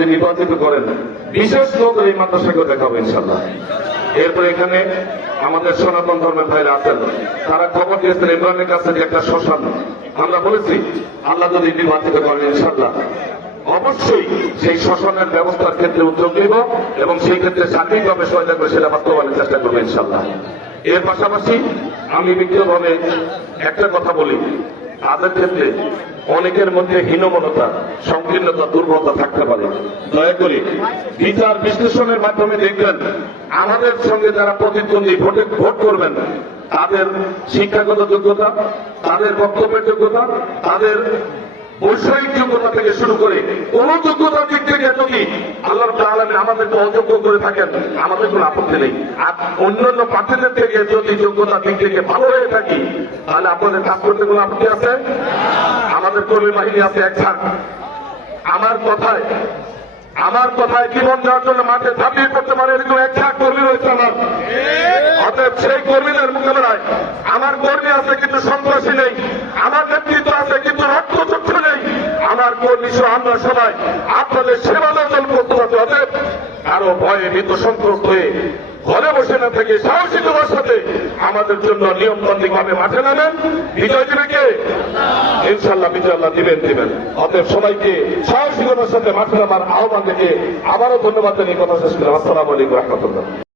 যদি নির্বাচিত করেন, বিশেষ লোক এই মাদ্রাসাকে দেখাবো ইনশাল্লাহ এরপরে এখানে আমাদের সনাতন ধর্মের ভাইরা আছেন, তারা খবর দিয়েছেন, ইমরানের কাছে যে একটা শ্মশান আমরা বলেছি, আল্লাহ যদি নির্বাচিত করেন ইনশাল্লাহ অবশ্যই সেই শ্মশানের ব্যবস্থার ক্ষেত্রে উদ্যোগ নেব এবং সেই ক্ষেত্রে সার্বিকভাবে সহায়তা করে সেটা বাস্তবায়নের চেষ্টা করব ইনশাল্লাহ এর পাশাপাশি আমি ব্যক্তিগতভাবে একটা কথা বলি তাদের ক্ষেত্রে অনেকের মধ্যে হীনমনতা, সংকীর্ণতা, দুর্বলতা থাকতে পারে। দয়া করে বিচার বিশ্লেষণের মাধ্যমে দেখবেন, আমাদের সঙ্গে যারা প্রতিদ্বন্দ্বী, ভোটে ভোট করবেন, তাদের শিক্ষাগত যোগ্যতা, তাদের বক্তব্যের যোগ্যতা, তাদের বৈষয়িক যোগ্যতা থেকে শুরু করে কোন যোগ্যতার দিক থেকে যদি আল্লাহ তাআলা আমাদেরকে অযোগ্য করে থাকেন, আমাদের কোনো আপত্তি নেই। আর অন্যান্য প্রার্থীদের থেকে যদি যোগ্যতার দিক থেকে ভালো হয়ে থাকি, তাহলে আপনাদের কাজ করতে কোনো আপত্তি আছে? আমাদের কর্মী বাহিনী আছে, এক ছাড়। আমার কথায় আমার কথায় জীবন দেওয়ার জন্য মাঠে ঝাঁপিয়ে পড়তে পারে এরকম এক ছাড় কর্মী রয়েছে আমার। অতএব সেই কর্মীদের মোকাবেলায় আমার কর্মী আছে কিন্তু সন্ত্রাসী নেই। কর্মী সহ আমরা সবাই আপনাদের সেবা দর্শন করতে পারছি অতএব আরও ভয়ে ভীত সন্ত্রস্ত হয়ে ঘরে বসে না থেকে সাহসিকতার সাথে আমাদের জন্য নিয়মতান্ত্রিক ভাবে মাঠে নামেন। বিজয় দিবে কে? ইনশাল্লাহ বিজয় আল্লাহ দিবেন দিবেন। অতএব সবাইকে সাহসিকতার সাথে মাঠে নামার আহ্বান থেকে আবারও ধন্যবাদ জানিয়ে কথা শেষ করলাম। আসসালামু আলাইকুম রহমতুল্লাহ।